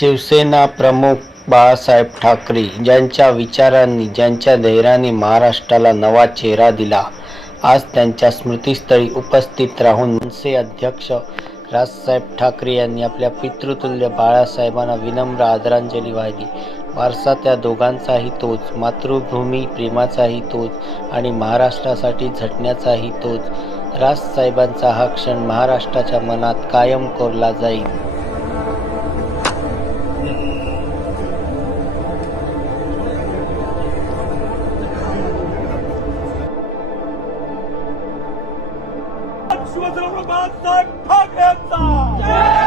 शिवसेना प्रमुख बाळासाहेब ठाकरे ज्यांच्या विचारांनी, ज्यांच्या धैर्याने महाराष्ट्राला नवा चेहरा दिला, आज त्यांच्या स्मृतीस्थळी उपस्थित राहून मनसे अध्यक्ष राजसाहेब ठाकरे यांनी आपल्या पितृतुल्य बाळासाहेबांना विनम्र आदरांजली वाहिली. वारसा त्या दोघांचाही तोच, मातृभूमी प्रेमाचाही तोच आणि महाराष्ट्रासाठी झटण्याचाही तोच. राजसाहेबांचा हा क्षण महाराष्ट्राच्या मनात कायम कोरला जाईल. शिवसेना बाळासाहेब ठाकरेंचा